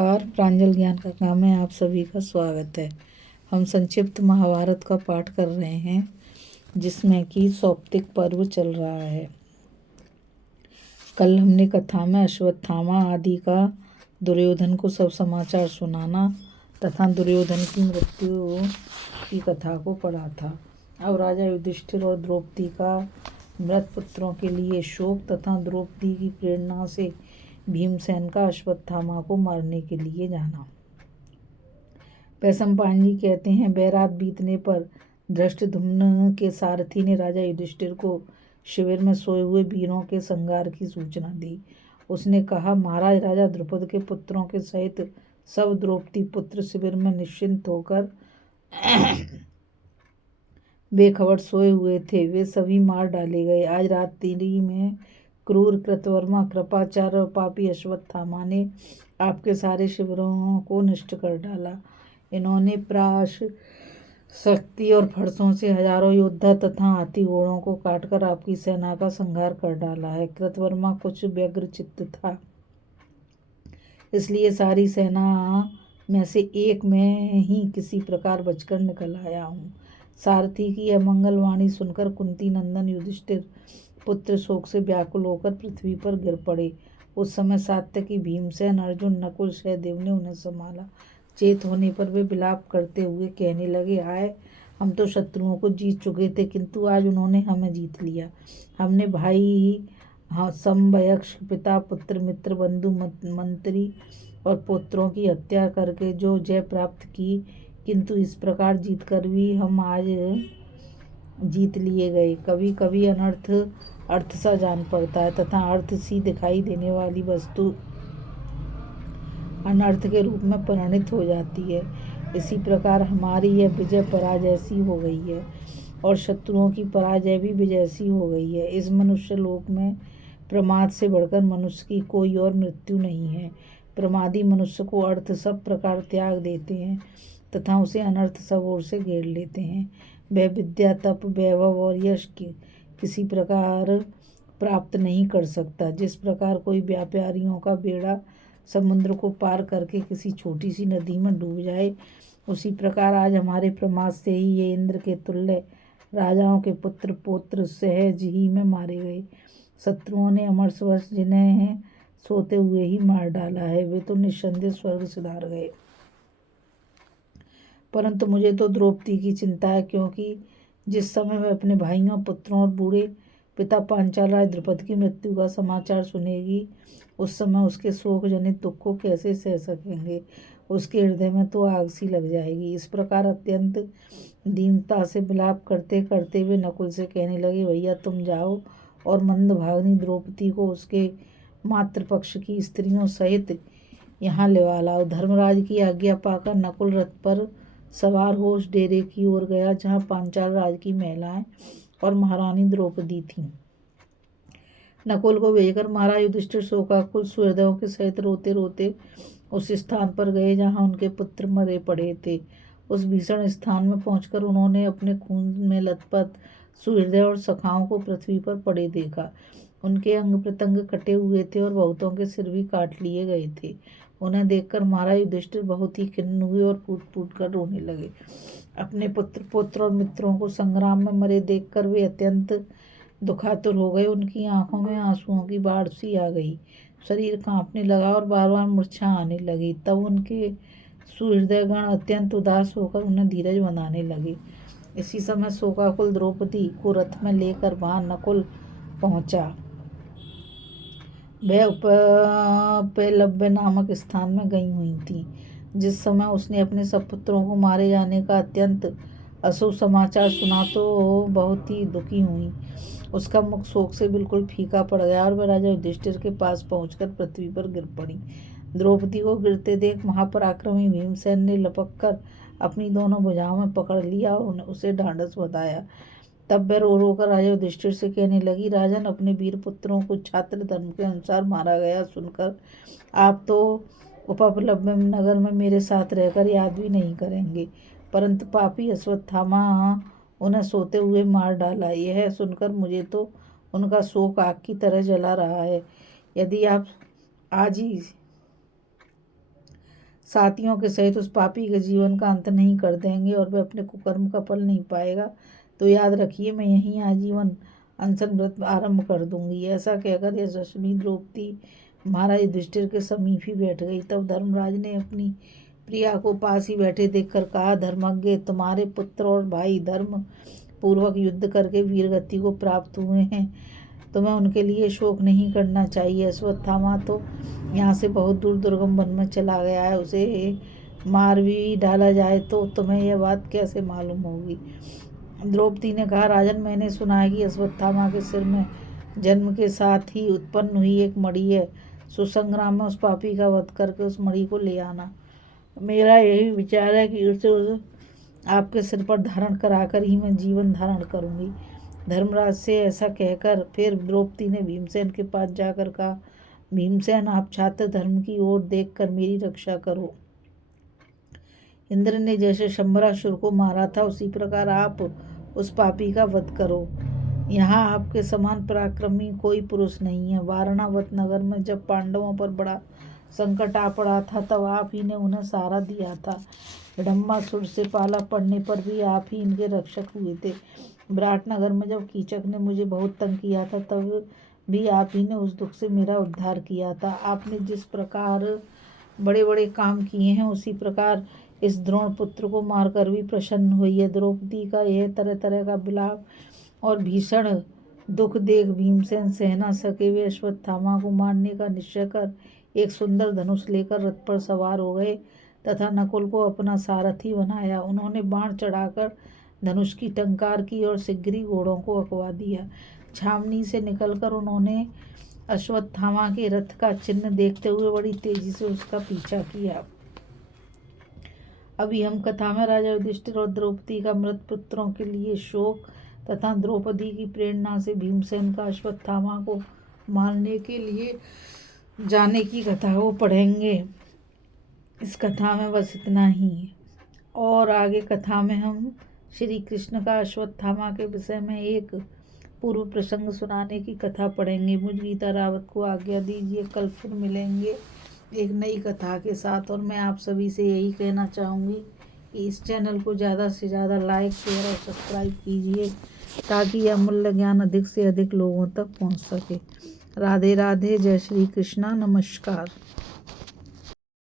और प्रांजल ज्ञान का काम में आप सभी का स्वागत है। हम संक्षिप्त महाभारत का पाठ कर रहे हैं, जिसमें कि सौप्तिक पर्व चल रहा है। कल हमने कथा में अश्वत्थामा आदि का दुर्योधन को सब समाचार सुनाना तथा दुर्योधन की मृत्यु की कथा को पढ़ा था। अब राजा युधिष्ठिर और द्रौपदी का मृत पुत्रों के लिए शोक तथा द्रौपदी की प्रेरणा से भीमसेन का अश्वत्थामा को मारने के लिए जाना। पैसमपान जी कहते हैं, बैरात बीतने पर धृष्टद्युम्न के सारथी ने राजा युधिष्ठिर को शिविर में सोए हुए वीरों के संहार की सूचना दी। उसने कहा, महाराज राजा द्रुपद के पुत्रों के सहित सब द्रौपदी पुत्र शिविर में निश्चिंत होकर बेखबर सोए हुए थे। वे सभी मार डाले गए। आज रात्रि में क्रूर कृतवर्मा कृपाचार्य और पापी अश्वत्थामा ने आपके सारे शिविरों को नष्ट कर डाला। इन्होंने प्राश, शक्ति और फरसों से हजारों योद्धा तथा हाथी घोड़ों को काटकर आपकी सेना का संहार कर डाला है। कृतवर्मा कुछ व्यग्र चित्त था, इसलिए सारी सेना में से एक में ही किसी प्रकार बचकर निकल आया हूँ। सारथी की यह मंगलवाणी सुनकर कुंती नंदन युधिष्ठिर पुत्र शोक से व्याकुल होकर पृथ्वी पर गिर पड़े। उस समय सात्यकी, भीमसेन, अर्जुन, नकुल, सहदेव ने उन्हें संभाला। चेत होने पर वे विलाप करते हुए कहने लगे, हाय, हम तो शत्रुओं को जीत चुके थे, किंतु आज उन्होंने हमें जीत लिया। हमने भाई, समवयस्क, पिता, पुत्र, मित्र, बंधु, मंत्री और पुत्रों की हत्या करके जो जय प्राप्त की, किंतु इस प्रकार जीत कर भी हम आज जीत लिए गए। कभी कभी अनर्थ अर्थ सा जान पड़ता है तथा अर्थ सी दिखाई देने वाली वस्तु अनर्थ के रूप में परिणित हो जाती है। इसी प्रकार हमारी यह विजय पराजय सी हो गई है और शत्रुओं की पराजय भी विजय सी हो गई है। इस मनुष्य लोक में प्रमाद से बढ़कर मनुष्य की कोई और मृत्यु नहीं है। प्रमादी मनुष्य को अर्थ सब प्रकार त्याग देते हैं तथा उसे अनर्थ सब ओर से घेर लेते हैं। वह विद्या, तप, वैभव और यश किसी प्रकार प्राप्त नहीं कर सकता। जिस प्रकार कोई व्यापारियों का बेड़ा समुद्र को पार करके किसी छोटी सी नदी में डूब जाए, उसी प्रकार आज हमारे प्रमाद से ही ये इंद्र के तुल्य राजाओं के पुत्र पौत्र सहज ही में मारे गए। शत्रुओं ने अमरसवश जिन्हें सोते हुए ही मार डाला है, वे तो निस्संदेह स्वर्ग सिधार गए। परंतु मुझे तो द्रौपदी की चिंता है, क्योंकि जिस समय वह अपने भाइयों, पुत्रों और बूढ़े पिता पांचाल राज द्रुपद की मृत्यु का समाचार सुनेगी, उस समय उसके शोक जनित दुख को कैसे सह सकेंगे। उसके हृदय में तो आग सी लग जाएगी। इस प्रकार अत्यंत दीनता से विलाप करते करते वे नकुल से कहने लगे, भैया तुम जाओ और मंदभागिनी द्रौपदी को उसके मातृपक्ष की स्त्रियों सहित यहाँ लेवा लाओ। धर्मराज की आज्ञा पाकर नकुल रथ पर सवार हो उस डेरे की ओर गया जहाँ पांचाल राज की महिलाएं और महारानी द्रौपदी थीं। नकुल को भेजकर महाराज युधिष्ठिर शोकाकुल सुहृदयों के सहित रोते रोते उस स्थान पर गए जहाँ उनके पुत्र मरे पड़े थे। उस भीषण स्थान में पहुंचकर उन्होंने अपने खून में लथपथ सुहृदय और सखाओं को पृथ्वी पर पड़े देखा। उनके अंग प्रत्यंग कटे हुए थे और बहुतों के सिर भी काट लिए गए थे। उन्हें देखकर महाराज युधिष्ठिर बहुत ही खिन्न हुए और फूट फूट कर रोने लगे। अपने पुत्र पौत्र और मित्रों को संग्राम में मरे देखकर वे अत्यंत दुखातुर हो गए। उनकी आंखों में आंसुओं की बाढ़ सी आ गई, शरीर कांपने लगा और बार बार मूर्छा आने लगी। तब उनके सुहृदयगण अत्यंत उदास होकर उन्हें धीरज बंधाने लगे। इसी समय शोकाकुल द्रौपदी को रथ में लेकर वहां नकुल पहुंचा। वह उपलब्ध नामक स्थान में गई हुई थी। जिस समय उसने अपने सब पुत्रों को मारे जाने का अत्यंत अशुभ समाचार सुना तो बहुत ही दुखी हुई। उसका मुख शोक से बिल्कुल फीका पड़ गया और वह राजा युधिष्ठिर के पास पहुंचकर पृथ्वी पर गिर पड़ी। द्रौपदी को गिरते देख महापराक्रमी भीमसेन ने लपक कर अपनी दोनों भुजाओं में पकड़ लिया और उसे ढांढस बंधाया। तब वह रो रो कर राजा युधिष्ठिर से कहने लगी, राजन, अपने वीर पुत्रों को छात्र धर्म के अनुसार मारा गया सुनकर आप तो उपलब्ध नगर में मेरे साथ रहकर याद भी नहीं करेंगे, परंतु पापी अश्वत्थामा उन्हें सोते हुए मार डाला। यह सुनकर मुझे तो उनका शोक आग की तरह जला रहा है। यदि आप आज ही साथियों के सहित उस पापी के जीवन का अंत नहीं कर देंगे और वह अपने कुकर्म का फल नहीं पाएगा, तो याद रखिए मैं यहीं आजीवन अनशन व्रत आरंभ कर दूंगी। ऐसा कहकर यशस्वी द्रौपदी महाराज युधिष्ठिर के समीप ही बैठ गई। तब धर्मराज ने अपनी प्रिया को पास ही बैठे देखकर कहा, धर्मज्ञ, तुम्हारे पुत्र और भाई धर्म पूर्वक युद्ध करके वीरगति को प्राप्त हुए हैं, तुम्हें उनके लिए शोक नहीं करना चाहिए। अश्वत्थामा तो यहाँ से बहुत दूर दुर्गम वन में चला गया है, उसे मार भी डाला जाए तो तुम्हें यह बात कैसे मालूम होगी। द्रौपदी ने कहा, राजन, मैंने सुना है कि अश्वत्थामा के सिर में जन्म के साथ ही उत्पन्न हुई एक मणि है। सुसंग्राम में उस पापी का वध करके उस मणि को ले आना। मेरा यही विचार है कि उसे आपके सिर पर धारण कराकर ही मैं जीवन धारण करूंगी। धर्मराज से ऐसा कहकर फिर द्रौपदी ने भीमसेन के पास जाकर कहा, भीमसेन, आप छात्र धर्म की ओर देखकर मेरी रक्षा करो। इंद्र ने जैसे शंबरासुर को मारा था, उसी प्रकार आप उस पापी का वध करो। यहाँ आपके समान पराक्रमी कोई पुरुष नहीं है। वारणावत नगर में जब पांडवों पर बड़ा संकट आ पड़ा था, तब आप ही ने उन्हें सहारा दिया था। हिडम्बासुर से पाला पड़ने पर भी आप ही इनके रक्षक हुए थे। विराटनगर में जब कीचक ने मुझे बहुत तंग किया था, तब भी आप ही ने उस दुख से मेरा उद्धार किया था। आपने जिस प्रकार बड़े बड़े काम किए हैं, उसी प्रकार इस द्रोण पुत्र को मारकर भी प्रसन्न हुई है। द्रौपदी का यह तरह तरह का विलाप और भीषण दुख देख भीमसेन सह न सके। वे अश्वत्थामा को मारने का निश्चय कर एक सुंदर धनुष लेकर रथ पर सवार हो गए तथा नकुल को अपना सारथी बनाया। उन्होंने बाण चढ़ाकर धनुष की टंकार की और शीघ्र घोड़ों को अकवा दिया। छावनी से निकलकर उन्होंने अश्वत्थामा के रथ का चिन्ह देखते हुए बड़ी तेजी से उसका पीछा किया। अभी हम कथा में राजा युधिष्ठिर और द्रौपदी का मृत पुत्रों के लिए शोक तथा द्रौपदी की प्रेरणा से भीमसेन का अश्वत्थामा को मारने के लिए जाने की कथा को पढ़ेंगे। इस कथा में बस इतना ही, और आगे कथा में हम श्री कृष्ण का अश्वत्थामा के विषय में एक पूर्व प्रसंग सुनाने की कथा पढ़ेंगे। मुझ गीता रावत को आज्ञा दीजिए, कल फिर मिलेंगे एक नई कथा के साथ। और मैं आप सभी से यही कहना चाहूँगी कि इस चैनल को ज़्यादा से ज़्यादा लाइक, शेयर और सब्सक्राइब कीजिए, ताकि यह अमूल्य ज्ञान अधिक से अधिक लोगों तक पहुँच सके। राधे राधे, जय श्री कृष्णा, नमस्कार।